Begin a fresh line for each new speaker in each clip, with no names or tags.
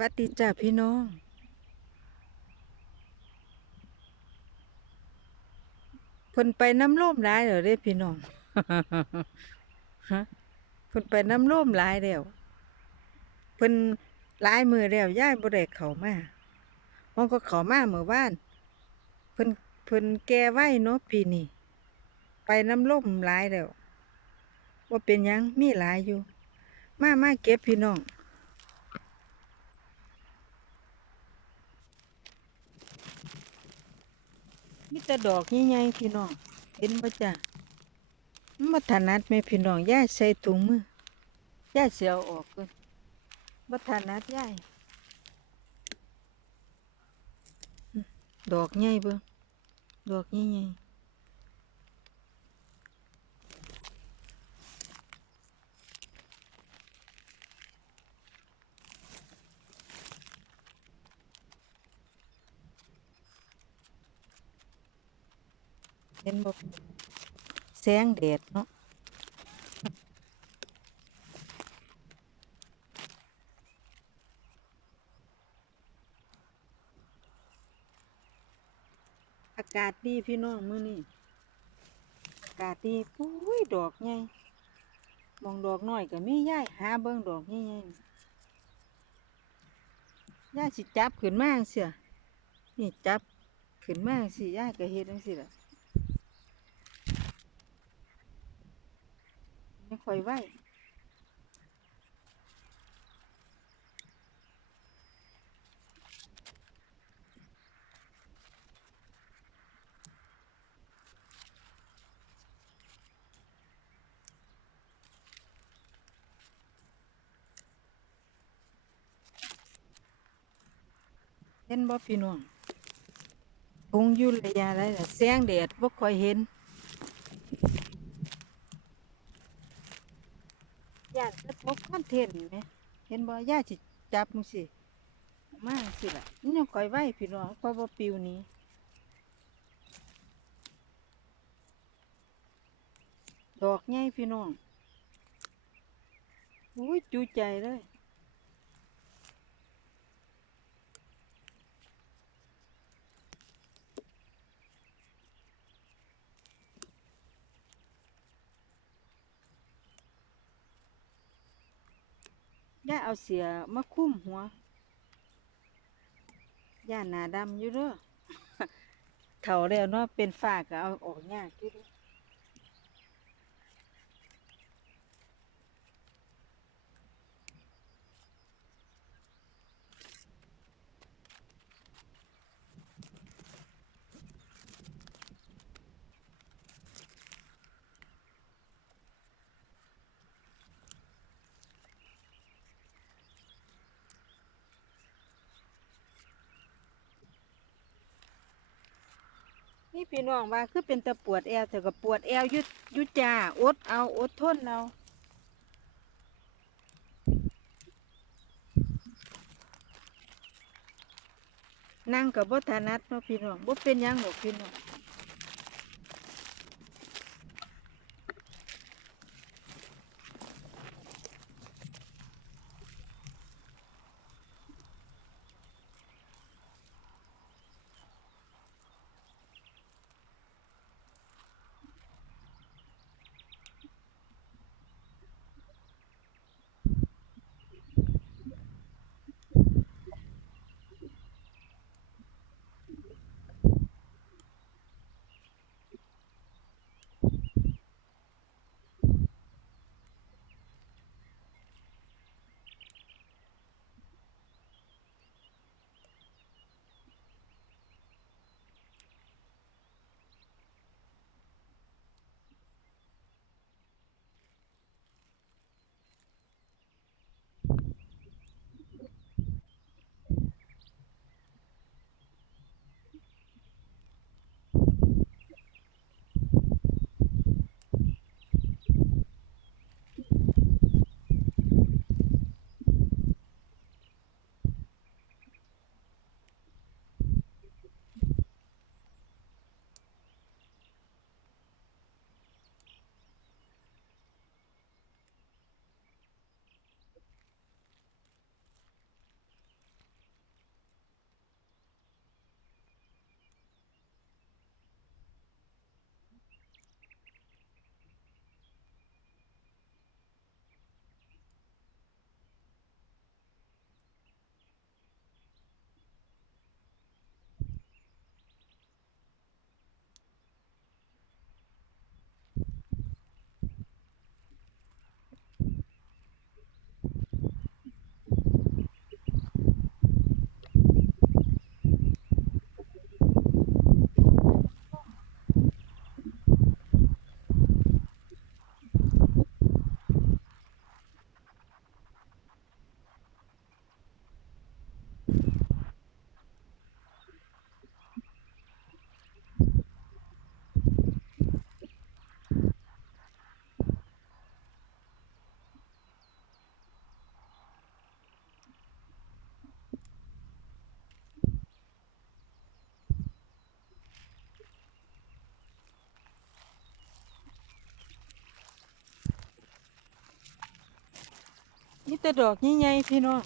วัดดีจ้าพี่น้องเพิ่นไปน้ำร่มหลายแล้วเด้พี่น้องฮะเพิ่นไปน้ำร่มหลายแล้วเพิ่นหลายมือแล้วย้ายบ่ได้เข้ามาห้องก็เข้ามาเมื่อวานเพิ่นเพิ่นแก่ไว้เนาะปีนี้ไปน้ำร่มหลายแล้วว่าเป็นหยังมีหลายอยู่ มามาเก็บพี่น้อง มีแต่ดอกใหญ่ๆพี่น้อง เห็นบ่จ้ะมาถนัดแม่พี่น้องย่ายใส่ถุงมือย่ายสิเอาออกก่อนบ่ถนัดย่ายดอกใหญ่เบิ่งดอกใหญ่ๆ เห็นบ่แสงแดดเนาะอากาศดีพี่น้องมื้อนี้อากาศดีอุ้ยดอกใหญ่มองดอกน้อยก็มีย่ายหาเบิ่งดอกใหญ่ๆนี่ย่าสิจับขึ้นมาจังเสียนี่จับขึ้นมาจั่งสิย่าก็เฮ็ดจังซี่ล่ะ ไม่ค่อยไหวเห็นบ่พี่น้องคงอยู่ระยะไรล่ะแสงแดดบ่ค่อยเห็น เขาคอนเทนต์ไหมเห็นบ่ย่าจิจับมึงสิมาสิล่ะนี่ยังคอยไหวพี่น้องเพราะว่าปิวนี้ดอกใหญ่พี่น้องอุ้ยจูใจเลย ย่าเอาเสียมาคุ้มหัวย่าหนาดำอยู่เด้อเถ่าแล้วเนาะเป็นฝ้าก็เอาออกยากอยู่เด้อ นี่พี่น้องว่าคือเป็นตะปวดแอลแต่ก็ปวดแอลยุดยุดจ่าอดเอาอดทนเอานั่งกับบ่ถนัดเนาะพี่น้องบ่เป็นยังหรอกพี่น้อง แต่ดอกใหญ่ๆพี่น้อง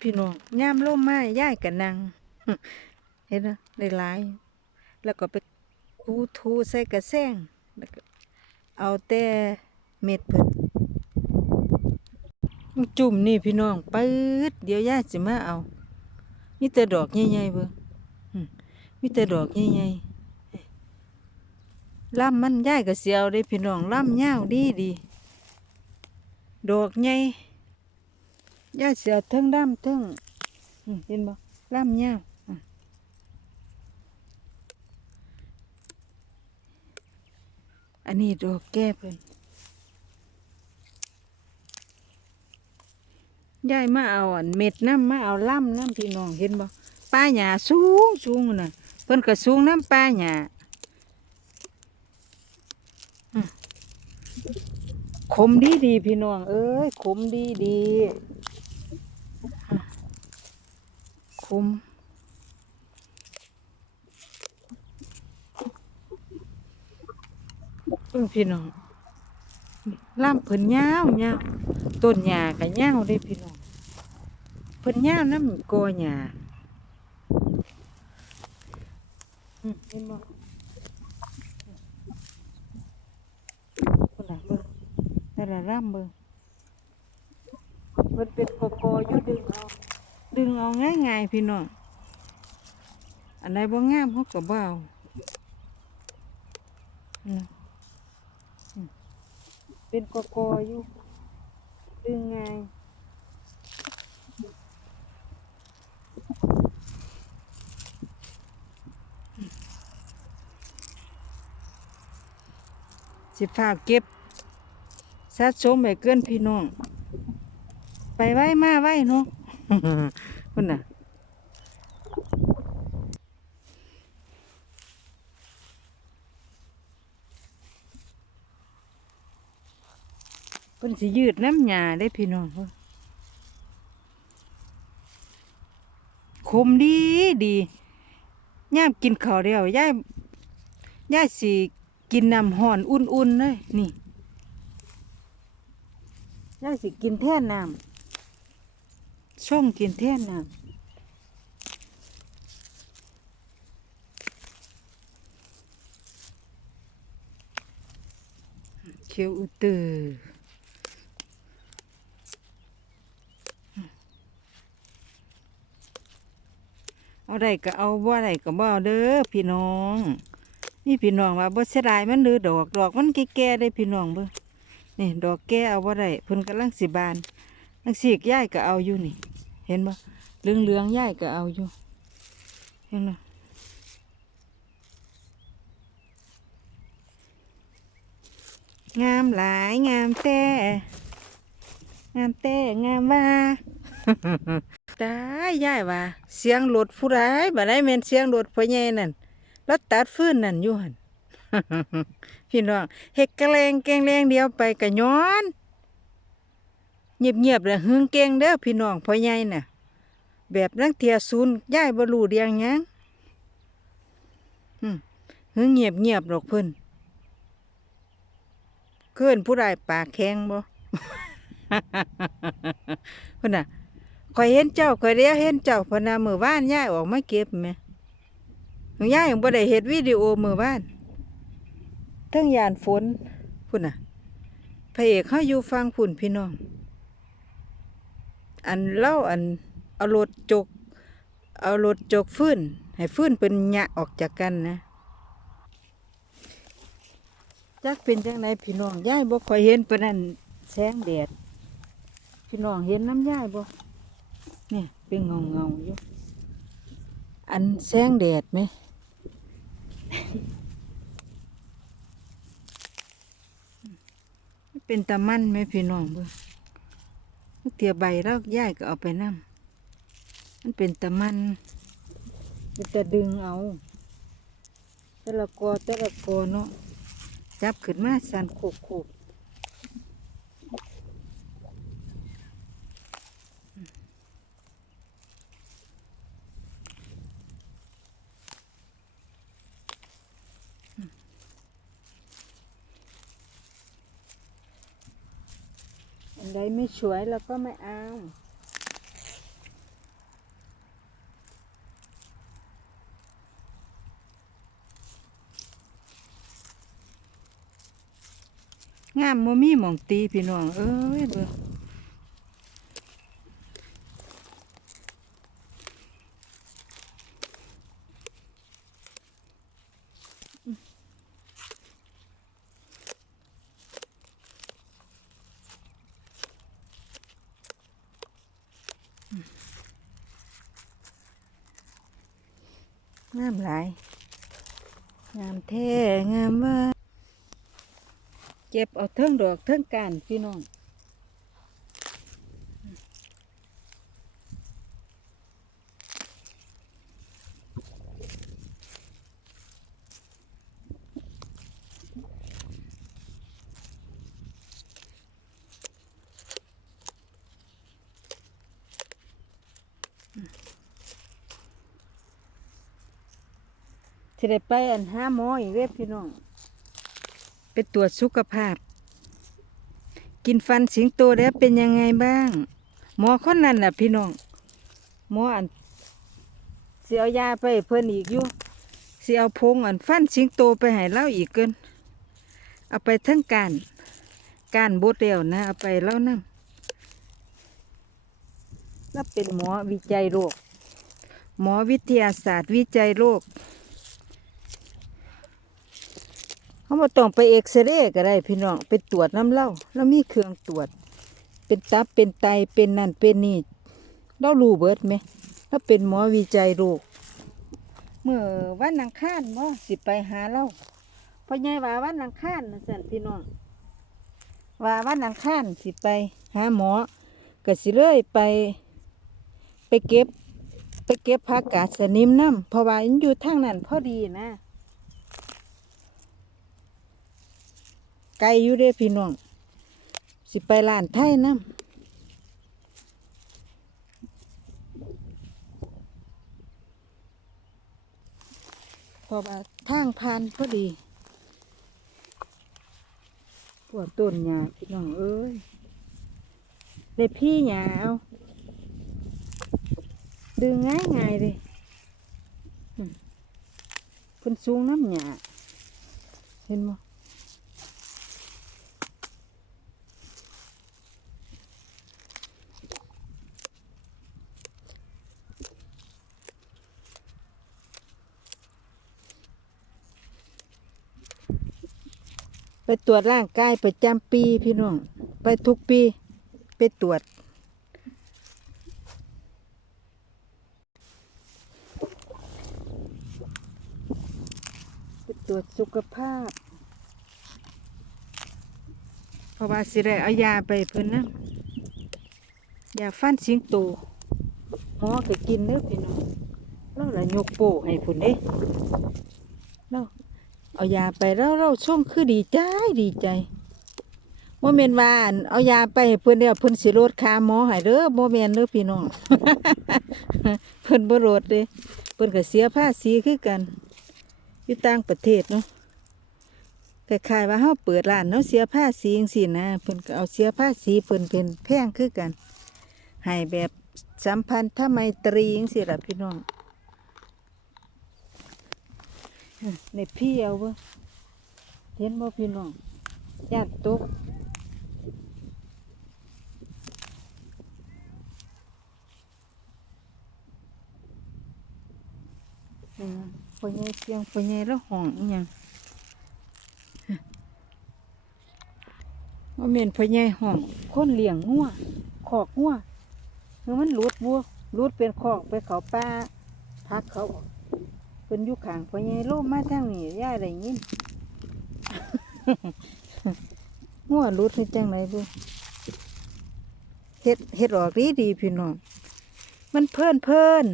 พี่น้องย่ามล่มไม้ย่ายกันนังเห็นนะได้หลาย แล้วก็ไปคูทูใส่กระแซงแล้วก็เอาแต่เม็ดเพิ่นจุ่มนี่พี่น้องปื๊ดเดี๋ยวย่าสิมาเอามีแต่ดอกใหญ่ๆเบิ่งอืมมีแต่ดอกใหญ่ๆลำมันย่ายก็เสียวได้พี่น้องล่ำยาวดีดี ดอกใหญ่ย่ายเสียเทั้งดำเทั้งเห็นบ่ลำยาวอันนี้ดอกแก้เพิ่นยายมาเอาอันเม็ดน้ำมาเอาล่ำน้ำพี่น้องเห็นบ่ป้าหญ้าสูงสูงน่ะเพิ่นก็สูงน้ำป้าหญ้าอื ขมดีดีพี่น้อง เอ้ยขมดีดีๆขมเพิ่งพี่น้องล่ำเพิ่นยาวยาวต้นหญ้าก็ยาวเด้พี่น้องเพิ่นยาวน้ำกอหญ้าอืมเห็นบ่คนละเบิ่ง แต่ละร่ำเบิ่งเพิ่นเป็นกอกออยู่ดึงเอาดึงเอาง่ายๆพี่น้องอันใดบ่งามเขาก็บ่เอาอืมเป็นกอกออยู่ดึงไงายสิฝากเก็บ สะสมไปเกินพี่น้อง ไปไว้มาไว้เนาะคุณน่ะเพิ่นสิยืดน้ำหยาได้พี่น้องคมดีดีย่ามกินข้าวเดียวยายยายสิกินน้ำห่อนอุ่นๆเลยนี่ ยาสิกินแท่นน้ำช่องกินแท่นน้ำเขียวอุตือเอาได้ก็เอาบ่ได้ก็บ่เอาเด้อพี่น้องนี่พี่น้องว่าบ่เสียดายมันเด้อดอกดอกมันแก่ๆได้พี่น้องเบิ่ง นี่ดอกแก่เอาบ่ได้เพิ่นกำลังสิบานนังสีกย้ายก็เอาอยู่นี่ เห็นบ่เหลืองๆย้ายก็เอาอยู่เห็นบ่งามหลายงามแต่งามแต่งามว่าตายยายว่า เสียงรถผู้ใดบ่ได้แม่นเสียงรถพ่อใหญ่นั่นรถตัดฟืนนั่นอยู่หั่น พี่น้องเฮ็ดกระแลงแกงแรงเดียวไปกะย้อนเงียบๆแล้วหึงเก่งเด้อพี่น้องพ่อใหญ่น่ะ แบบนังเทียศูนย์ยายบรูเรียงยังหึงเงียบๆดอกเพิ่นเกินผู้ใดปากแข็งบ่เพิ่นน่ะข่อยเห็นเจ้าข่อยเรียกเห็นเจ้าพนามือบ้านย่ายออกมาเก็บแหม่ย่ายยังบ่ได้เฮ็ดวิดีโอมือบ้าน เทั้งยานฝนพุ่นน่ะพระเอกเขาอยู่ฟังพุ่นพี่น้อง อันเล่าอันเอารถจก เอารถจกฟื้น ให้ฟื้นเป็นหยะออกจากกันนะจักเป็นจังไดพี่น้องย่ายบ่ค่อยเห็นปานนั้นแสงแดดพี่น้องเห็นน้ำย่ายบ่เนี่ยเป็นเงาเงาอยู่อันแสงแดดไหม เป็นตะมันไหมพี่น้องเบิ่งเตียใบแล้วย่ายก็เอาไปนำมันเป็นตะมันมันจะดึงเอาตะละกอตะละกอเนาะจับขึ้นมาสันโขกโไม่สวยเราก็ไม่เอางามโมมี่มองตีพี่น้อง เอ้ยเบิ่ง งามหลาย งามแท้งามว่าเจ็บเอาเทิงดอกเทิงการพี่น้อง ได้ไปอันห้าหมออีกเรียบพี่น้องไปตรวจสุขภาพ กินฟันสิงโตแล้วเป็นยังไงบ้าง หมอคนนั้นน่ะ พี่น้องหมออันเสียยาไปเพิ่นอีกอยู่เสียเอาพงอันฟันสิงโตไปให้เล่าอีกเกินเอาไปทั้งการการบดเดียวนะเอาไปเล่านั่แล้วเป็นหมอวิจัยโรคหมอวิทยาศาสตร์วิจัยโรค เขามาต้องไปเอ็กซเรย์ก็ได้พี่น้องไปตรวจน้ำเล่าแล้วมีเครื่องตรวจ เป็นตับเป็นไตเป็นนั่นเป็นนี่เรารู้เบิดไหมแล้วเป็นหมอวิจัยโรคเมื่อวันอังคารบ่สิไปหาเราพราะไงว่าวันอังคารนะสันพี่น้องว่าวันอังคารสิไปหาหมอก็สิเลยไป ไปเก็บ ไปเก็บผักกาดสนิมน้ำเพราะว่ามันอยู่ทางนั้นพอดีนะ ไกลอยู่เด้พี่น้อง สิไปร้านไทยน้ำเพราท่าทางผ่านพอดีปวดต้นหญ้าพี่น้องเอ้ยได้พี่หญ้าเอาดึงง่ายง่ายเลยเพิ่นสูงน้ำหญ้าเห็นบ่ ตรวจร่างกายประจำปีพี่น้อง ไปทุกปีไปตรวจ ไปตรวจสุขภาพ เพราะว่าสิได้เอายาไปเพิ่นนะยาฟันสิงโตหมอก็กินเด้อพี่น้องเราละยกโป้ให้พุ่นเด้ เอายาไปแล้วเราช่วงคือดีใจดีใจโมเมนว่าอั่นเอายาไปเพิ่อนเดียวเพิ่อนสิโรดคาหมอให้เด้อโมเมนเด้อพี่น้อง เพิ่อนบรดเด้เพิ่อนก็เสียภาษีคือกันอยู่ต่างประเทศเนาะคล้ายๆว่าเฮาเปิดร้านเฮาเสียภาษีจังซี่นะเพิ่อนก็เอาเสียภาษีเพิ่อนเป็นแพงคือกันให้แบบสัมพันธไมตรีจังซี่ล่ะพี่น้อง ในพี่เอาเบ่เห็นบ่พี่น้องญาติตกอืมพ่อใหญ่เสียงพ่อใหญ่แล้วห้องอีหยังว่าแม่นพ่อใหญ่ห้องคนเลี้ยงงัวขอกงัวคือมันหลุดบัวหลุดเป็นขอกไปเขาป่าพักเขาออก พิ่นอยู่ข้างพ่อใหญ่โลมมาทางนี้ย่าได้ยินงัวรุดนี่จังไหนบุเฮ็ดเฮ็ดออกดีดีพี่น้อง มันเพลินเพลิน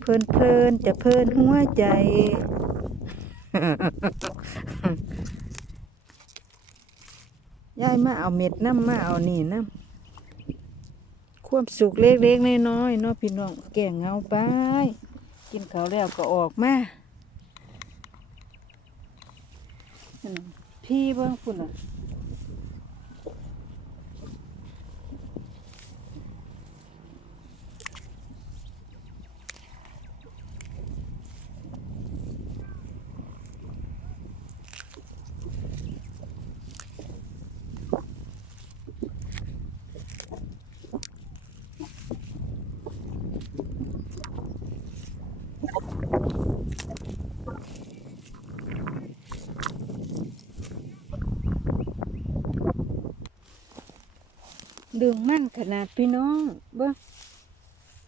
เพลินเพลินจะเพลินหัวใจ ยายมาเอาเม็ดน้ำมาเอานี่น้ำความสุขเล็กๆน้อยๆเนาะพี่น้องแก่งเงาไป กินเขาแล้วก็ออกมานั่นน่ะพี่เบิ่งพุ่นอะ ขนาดพี่น้องเบิ่ง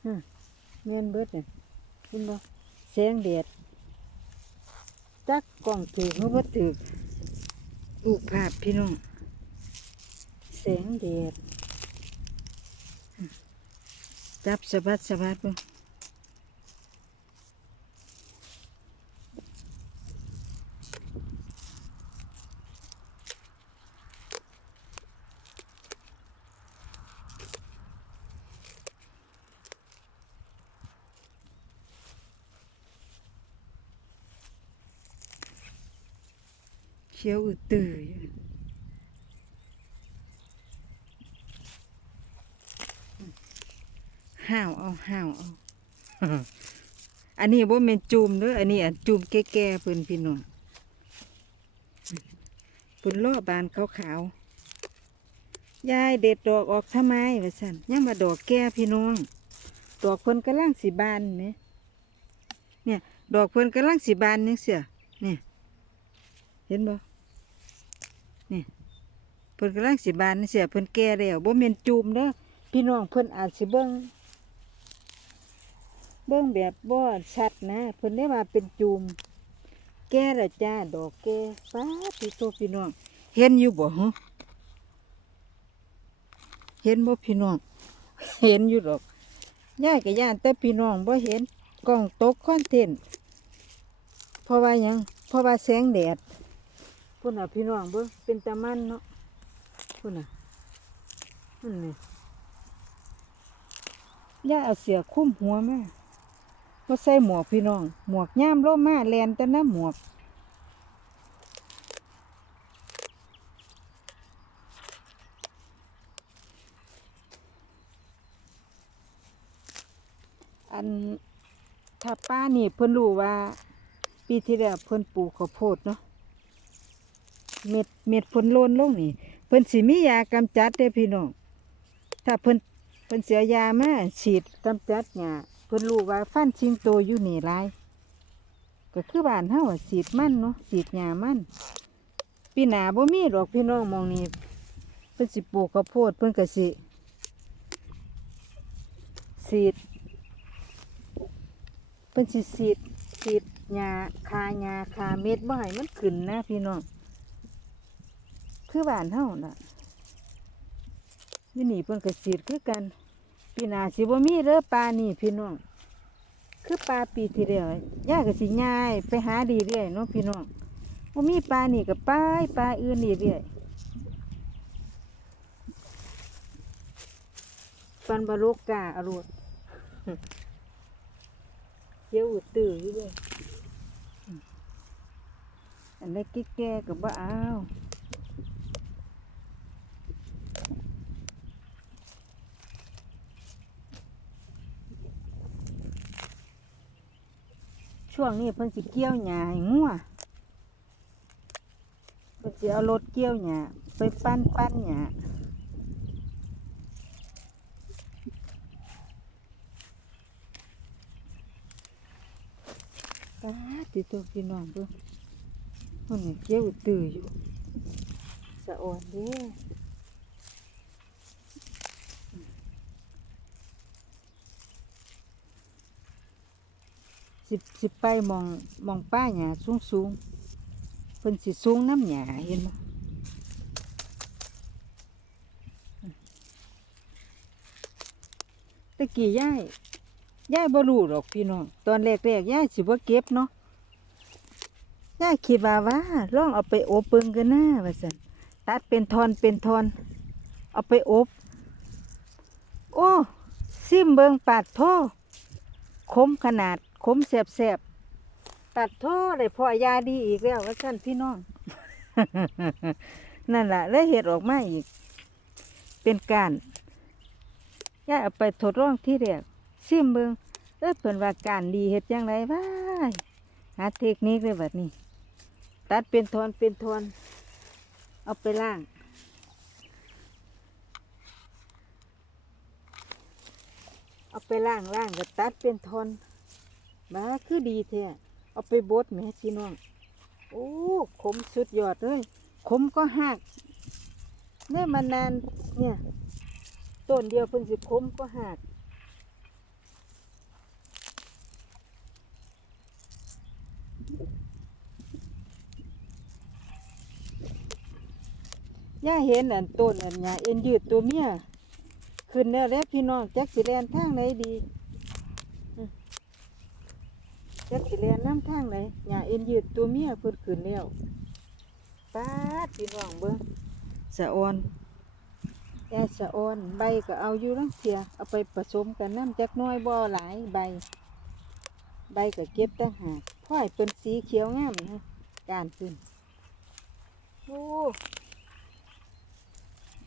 ฮะแม่นเบิดเนี่ยคุณบ่แสงแดดจักกล้องถือเขาบ่ถืออุปภาพพี่น้องแสงแดดอืมจับสะบัดสะบัดเบิ่ง ขียวอือตืออยู่ห้าวเอาห้าวเอาอันนี้บ่แม่นจูมเด้ออันนี้อันจูมแก่ๆเพิ่นพี่น้องเพิ่นล้อบานขาวๆยายเด็ดดอกออกทำไมว่าซั่นยังมาดอกแก่พี่น้องดอกเพิ่นกำลังสิบานแหมเนี่ย ดอกเพิ่นกำลังสิบานจังเสียเนี่ยเห็นบ่นี่เพิ่นกำลังสิบานเสียเพิ่นแก่แล้วบ่แม่นจูมเด้อพี่น้องเพิ่นอาจสิเบิ่งเบิ่งแบบบ่ชัดนะเพิ่นได้ว่าเป็นจูม แก่ล้วจ้าดอกแก่ฟ้าพี่โตพี่น้อง เห็นอยู่บ่ฮะเห็นบ่พี่น้อง เห็นอยู่ดอกย่ายกับย่านแต่พี่น้องบ่เห็นกล้องตกคอนเทนต์เพราะว่ายังเพราะว่าแสงแดดพุ่นน่ะพี่น้องเบิ่งเป็นตะมันเนาะ พุ่นน่ะนั่นนี่ย่าเอาเสียคุ้มหัวแมาบ่ใส่หมวกพี่น้อง หมวกย่ามโลมาแลนแต่น้ำหมวกอันถ้าป้านี่เพิ่นรู้ว่า ปีที่แล้วเพิ่นปลูกข้าวโพดเนาะเม็ดเม็ดเพิ่นโลนลงนี่ พิ่นสิมียากำจัดเด้พี่น้อง ถ้าเพิ่นเพิ่นเสียยามาฉีดกำจัดหญ้าเพิ่นรู้ว่าฟันชิงโตอยู่นี่หลายก็คือบ้านเฮาอะฉีดมันเนาะฉีดหญ้ามันปีหนาบ่มีดอกพี่น้องมองนี้เพิ่นสิปลูกข้าวโพดเพิ่นก็สิฉีดเป็นสิสีดสีดหญ้าคาหญ้าคาเม็ดบ่ให้มันขึ้นนะพี่น้อง คือบ้านเฮาน่ะยู่นี่เพิ่นก็สีดคือกันปีนาสิบ่มีเด้อปลานี่พี่น้อง คือปลาปีที่แล้วย่าก็สิย้ายไปหาดีเรื่อยเนาะพี่น้องบ่มีปลานี่ก็ไปปลาอื่นนี่เรื่อยฟันบะโลกกาอรวดเขียอืดตื้ออยู่เลยอันนี้กิ๊กแก่กับบ่เอา ช่วงนี้เพิ่นสิเกี่ยวหญ้าให้งัวเพิ่นสิเอารถเกี่ยวหญ้าไปปั้นปั้นหญ้าตาติดตัวพี่น้องเบิ่งเพิ่นนี่เกี่ยวอืดตื้ออยู่สะอ่อนเด้ สิสิไปมองมองป้าหญ้าสูงสูงๆเพิ่นสิสูงน้ำหญ้าเห็นบ่ตะกี้ย่ายยายบ่รู้หรอกพี่น้องตอนแรกๆย่ายสิบ่เก็บเนาะย่ายคิดว่าว่าลองเอาไปอบเบิ่งกันหนะว่าซั่นตัดเป็นทอนเป็นทอนเอาไปอบ โอ้ซิมเบิงปาดโทขมขนาด ขมแสบแสบๆตัดท่อได้พอยาดีอีกแล้วว่าสั่นพี่น้อง นั่นแหละแล้วเห็ดออกมาอีก เป็นการย่าเอาไปทดลองที่แรกซิมเบิงเออเพิ่นว่าการดีเห็ดยังไงว้ายหาเทคนิคเลยแบบนี้ ตัดเป็นทอนเป็นทอนเอาไปล่างเอาไปล่างล่างก็ตัดเป็นทอน มาคือดีแท้เอาไปบดแหม่พี่น้อง โอ้ขมสุดยอดเลยขมก็หักเนี่ยมานานเนี่ยต้นเดียวเพิ่นสิคมก็หากย่าเห็นอันต้นอันหญ้าเอ็นยืดตัวเมียขึ้นแล้วแล้วพี่น้องแจักสิแลนทางไหนดี จักสิแลนน้ำทางไหนหญ้าเอ็นยืดตัวเมียเพิ่นขึ้นแล้วป้าดพี่น้องเบิ่งสะออนแอสะออนใบก็เอาอยู่ลังเทียเอาไปผสมกันน้ำจักหน้อยบ่หลายใบ ใบก็เก็บตั้งหากพ่อยเป็นสีเขียวงามนะการขึ้นโอ้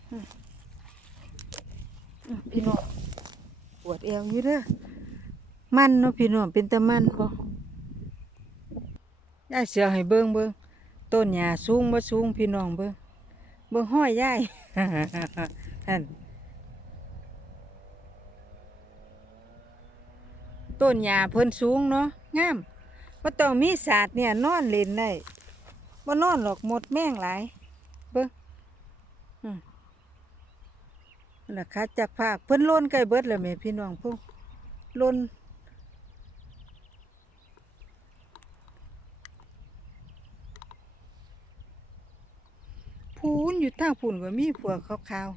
อืมอืมพี่น้องปวดเอวอยู่เด้อมันเนาะพี่น้องเป็นตะมันบ่ ยายเสือให้เบิ่งเบิ่งต้นหญ้าสูงบ่สูงพี่น้องเบิ่งเบิ่งห้อยยายนั่นต้นหญ้าเพิ่นสูงเนาะงามบ่ต้องมีศาสตร์เนี่ยนอนเล่นได้บ่นอนหรอกหมดแม่งหลายเบิ่งนะคัดจากภาคเพิ่นโลนใกล้เบิดแล้วแม่พี่น้องพวกโลน พูนอยู่ทางพุ่นก็มีพวกขาว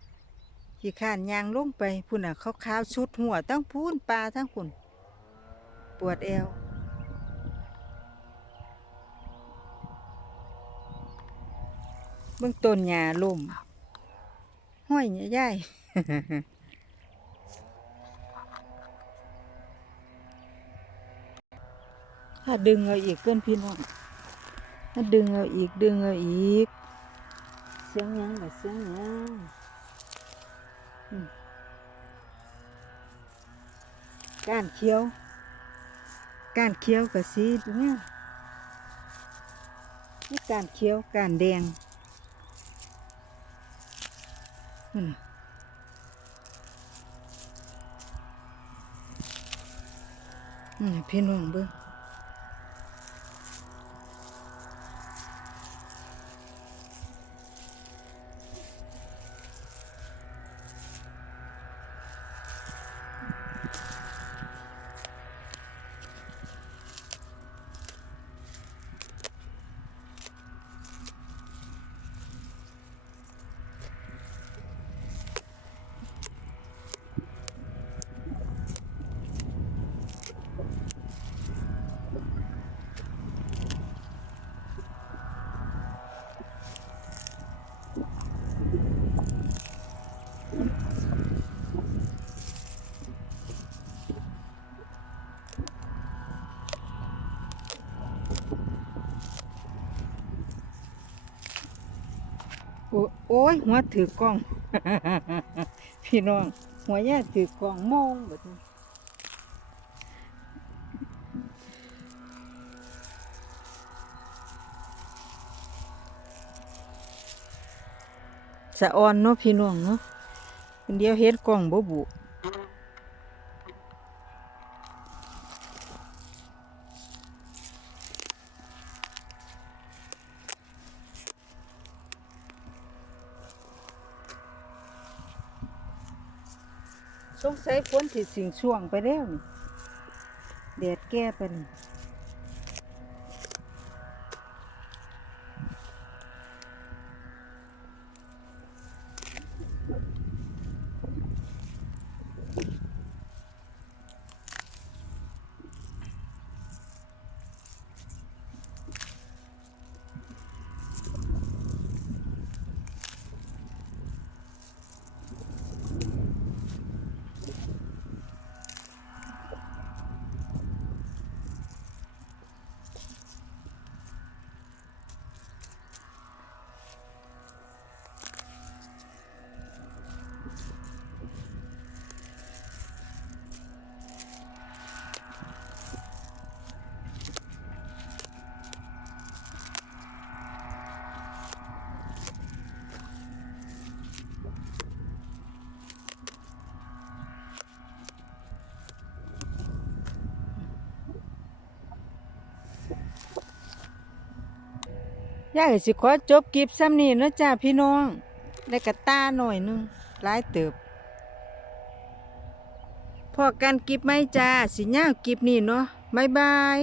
ๆขี่ข้านยางลงไปพุ่นอะขาวขาวๆสุดหัวทั้งพูนปลาทั้งพุ่นปวดเอวเบื้องต้นหญ้าล่มห้อยเนี่ยย่ถ้าดึงเอาอีกเกินพี่น้องถ้าดึงเอาอีกดึงเอาอีก สียงยังแบบเสียงยังก้านเขียวก้านเขียวกับสีเนี่ยนี่ก้านเขียวก้านแดงนั่นน่ะนี่พี่น้องเบิ้ง โอ้ย หัวถือกล้อง พี่น้อง หัวแย่ถือกล้องมองแบบนี้สะออนเนาะพี่น้องเนาะคนเดียวเฮ็ดกล้องบ่บุ สง สิสิงช่วงไปแล้วนี่แดดแก้ไปนี่ ย่าก็สิขอจบกิฟซ้ำนี่นะจ้าพี่น้อง ได้กระตาหน่อยนึงร้ายเติบ พอกันกิฟไม่จ้า สิย่ากิฟนี่เนาะบายบาย